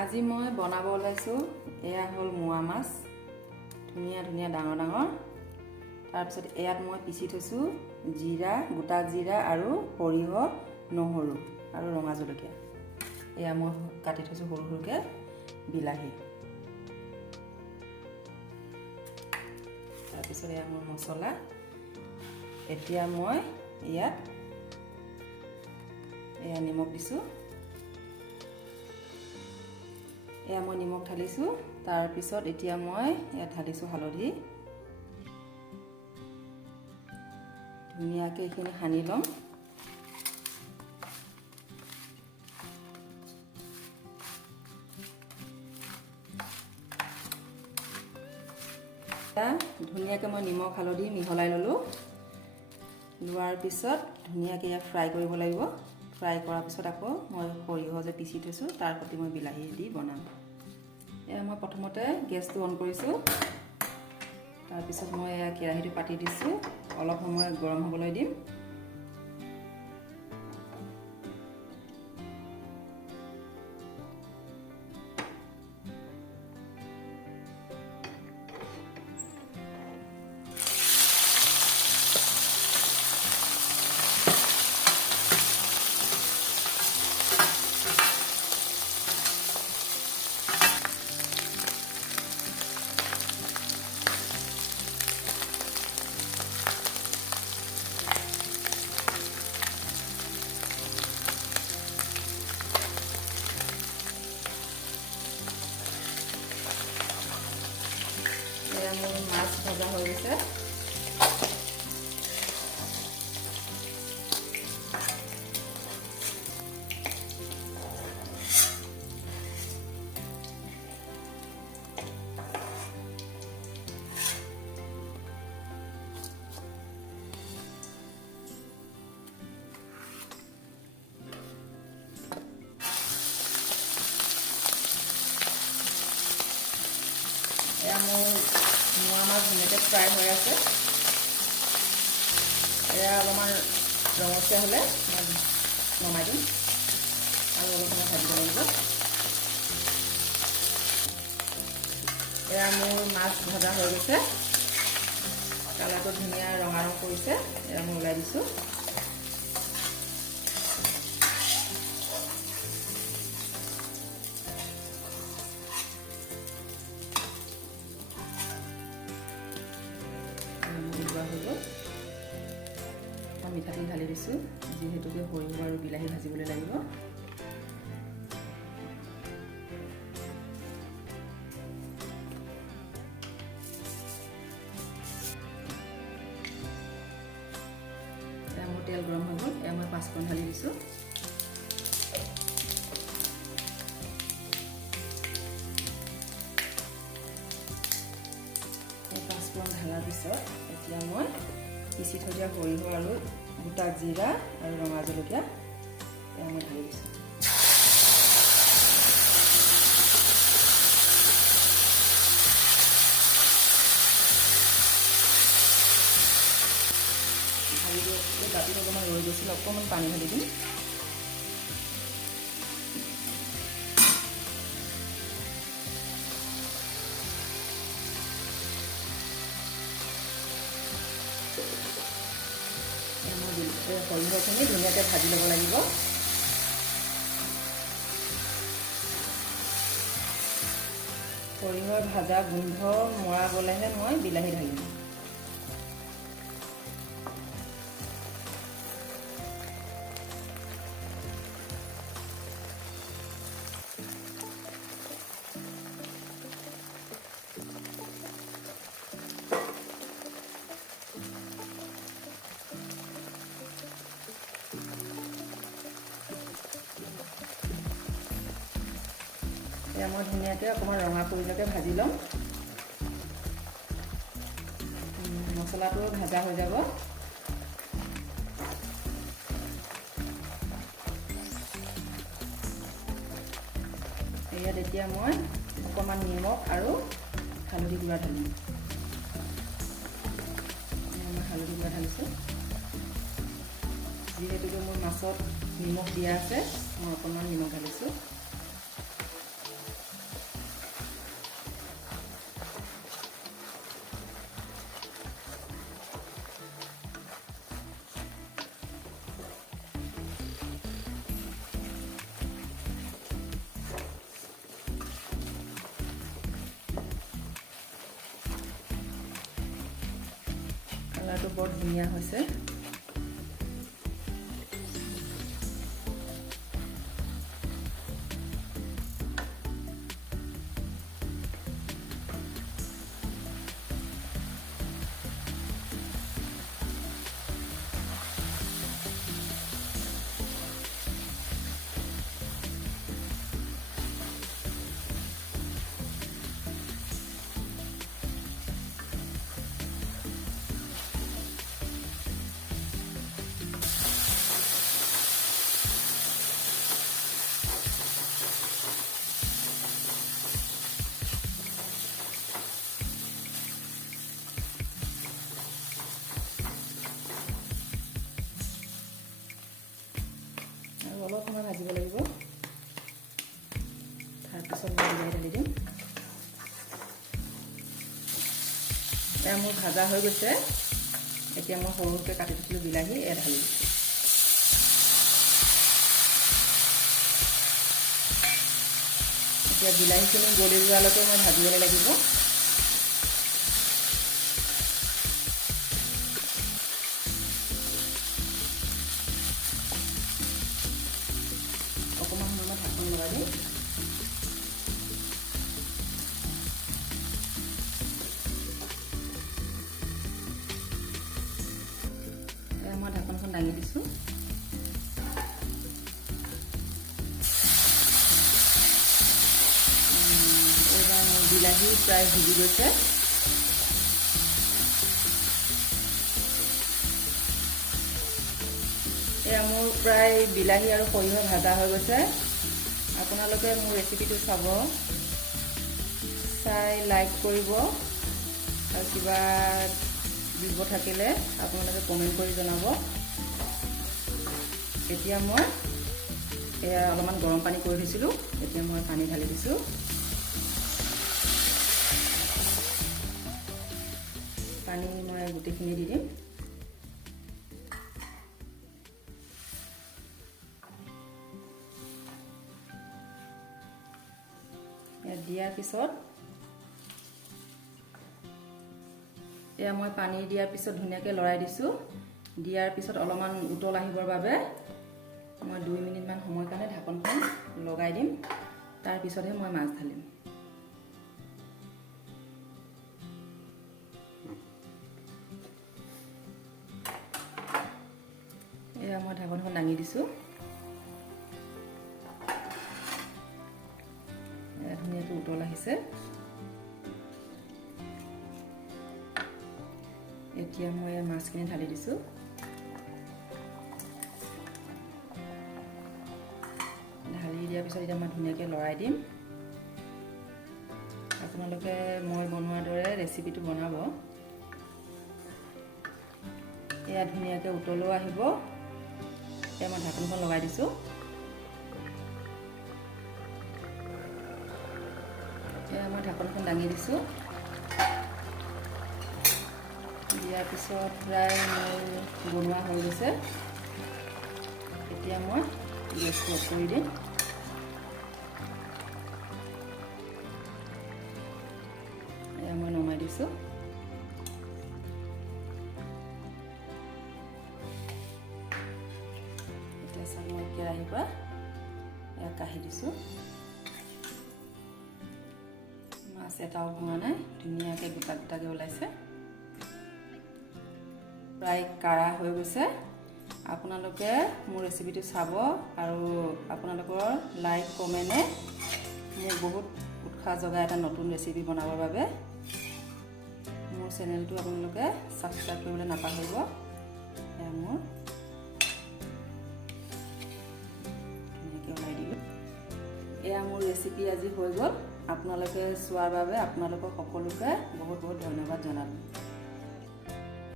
আজি মই বনাব ওলাইছো এয়া হল মোৱা মাছ ধুনিয়া ধুনিয়া ডাঙৰ ডাঙৰ তাৰ পিছত এয়াত মই পিচি থৈছো জিৰা গোটা জিৰা আৰু সৰিয়হ নহৰু আৰু ৰঙা জলকীয়া এয়া মই কাটি থৈছো সৰু সৰুকে বিলাহী তাৰ পিছত এয়া মোৰ মছলা এতিয়া মই ইয়াত এয়া নিমখ দিছো এয়া মই নিমখ ঢালিছো তাৰ পিছত এতিয়া মই ইয়াত ঢালিছো হালধি ধুনিয়াকৈ এইখিনি সানি লম ধুনিয়াকৈ মই নিমখ হালধি মিহলাই ললো লোৱাৰ পিছত ধুনিয়াকৈ ইয়াক ফ্ৰাই কৰিব লাগিব ফ্ৰাই কৰাৰ পিছত আকৌ মই সৰিয়হ যে পিচি থৈছো তাৰ সৈতে মই বিলাহী দি বনাম এয়া মই প্ৰথমতে গেছটো অন কৰিছো তাৰ পিছত মই এয়া কেৰাহীটো পাতি দিছো অলপ সময় গৰম হ'বলৈ দিম মোৰ মাছ ভাজা হৈ গৈছে এয়া মোৰ মোৱা মাছ ধুনীয়াকৈ ফ্ৰাই হৈ আছে এয়া অলপমান ৰঙচীয়া হ'লে নমাই দিম আৰু অলপ সময় ভাজিব লাগিব এয়া মোৰ মাছ ভজা হৈ গৈছে কালাৰটো ধুনীয়া ৰঙা ৰং কৰিছে এয়া মই ওলাই দিছোঁ মিঠাতেল ঢালি দিছোঁ যিহেতুকে সৰিয়হ আৰু বিলাহী ভাজিবলৈ লাগিব এতিয়া মোৰ তেল গৰম হৈ গ'ল এয়া মই পাঁচফোৰণ ঢালি দিছোঁ এই পাঁচফোৰণ ঢালাৰ পিছত এতিয়া মই পিচি থৈ দিয়া সৰিয়হ আৰু গোটা জিৰা আৰু ৰঙা জলকীয়া এয়া মই ঢালি দিছোঁ ঢালি দিওঁ দাঁতিত অকণমান ৰৈ গৈছিল অকণমান পানী ঢালি দিম সৰিয়হখিনি ধুনীয়াকৈ ভাজি ল'ব লাগিব সৰিয়হৰ ভাজা গোন্ধ মৰা গ'লেহে মই বিলাহী ঢালিম এয়া মই ধুনীয়াকৈ অকণমান ৰঙা কৰিলৈকে ভাজি ল'ম মছলাটো ভাজা হৈ যাব ইয়াত এতিয়া মই অকণমান নিমখ আৰু হালধি গুড়া ঢালিম হালধি গুড়া ঢালিছোঁ যিহেতুকে মোৰ মাছত নিমখ দিয়া আছে মই অকণমান নিমখ ঢালিছোঁ বৰ ধুনীয়া হৈছে। অলপ সময় ভাজিব লাগিব। তাৰপিছত মই বিলাহী ঢালি দিম। এয়া মোৰ ভাজা হৈ গৈছে। এতিয়া মই সৰুকৈ কাটি থৈছিলোঁ বিলাহী এয়া ঢালি দিছোঁ। এতিয়া বিলাহীখিনি গলি যোৱালৈকে মই ভাজিবলৈ লাগিব। অকণমান সময় ঢাকন লগাই দিম। মই ঢাকনখন দাঙি দিছোঁ। এইবাৰ মোৰ বিলাহী প্ৰায় ভিজি গৈছে। এয়া মোৰ প্ৰায় বিলাহী আৰু সৰিয়হ ভাজা হৈ গৈছে। আপোনালোকে মোৰ ৰেচিপিটো চাব, চাই লাইক কৰিব আৰু কিবা দিব থাকিলে আপোনালোকে কমেণ্ট কৰি জনাব। এতিয়া মই এয়া অলপমান গৰম পানী কৰি থৈছিলোঁ। এতিয়া মই পানী ঢালি দিছোঁ। পানী মই গোটেইখিনি দি দিম। দিয়াৰ পিছত এয়া মই পানী দিয়াৰ পিছত ধুনীয়াকৈ লৰাই দিছোঁ। দিয়াৰ পিছত অলপমান উতল আহিবৰ বাবে মই 2 মিনিটমান সময় কাৰণে ঢাকনখন লগাই দিম। তাৰপিছতহে মই মাছ ঢালিম। এয়া মই ঢাকনখন দাঙি দিছোঁ। ধুনীয়াকৈ উতল আহিছে। এতিয়া মই মাছখিনি ঢালি দিছোঁ। ঢালি দিয়াৰ পিছত এতিয়া মই ধুনীয়াকৈ লৰাই দিম। আপোনালোকে মই বনোৱাৰ দৰে ৰেচিপিটো বনাব। এয়া ধুনীয়াকৈ উতলো আহিব। এতিয়া মই ঢাকনখন লগাই দিছোঁ। এয়া মই ঢাকনখন দাঙি দিছোঁ। দিয়াৰ পিছত প্ৰায় মোৰ বনোৱা হৈ গৈছে। এতিয়া মই গেছটো অফ কৰি দিম। এয়া মই নমাই দিছোঁ। এতিয়া চাওক মই কেৰাহীৰ পৰা এয়া কাঢ়ি দিছোঁ। মাছ এটাও ভঙা নাই, ধুনীয়াকৈ গোটা গোটাকৈ ওলাইছে। প্ৰায় কাঢ়া হৈ গৈছে। আপোনালোকে মোৰ ৰেচিপিটো চাব আৰু আপোনালোকৰ লাইক কমেণ্টে মোক বহুত উৎসাহ যোগায় এটা নতুন ৰেচিপি বনাবৰ বাবে। মোৰ চেনেলটো আপোনালোকে ছাবস্ক্ৰাইব কৰিবলৈ নাপাহৰিব। এয়া মোৰ ধুনীয়াকৈ ওলাই দিলোঁ। এয়া মোৰ ৰেচিপি আজি হৈ গ'ল। আপোনালোকে চোৱাৰ বাবে আপোনালোকক সকলোকে বহুত বহুত ধন্যবাদ জনালোঁ।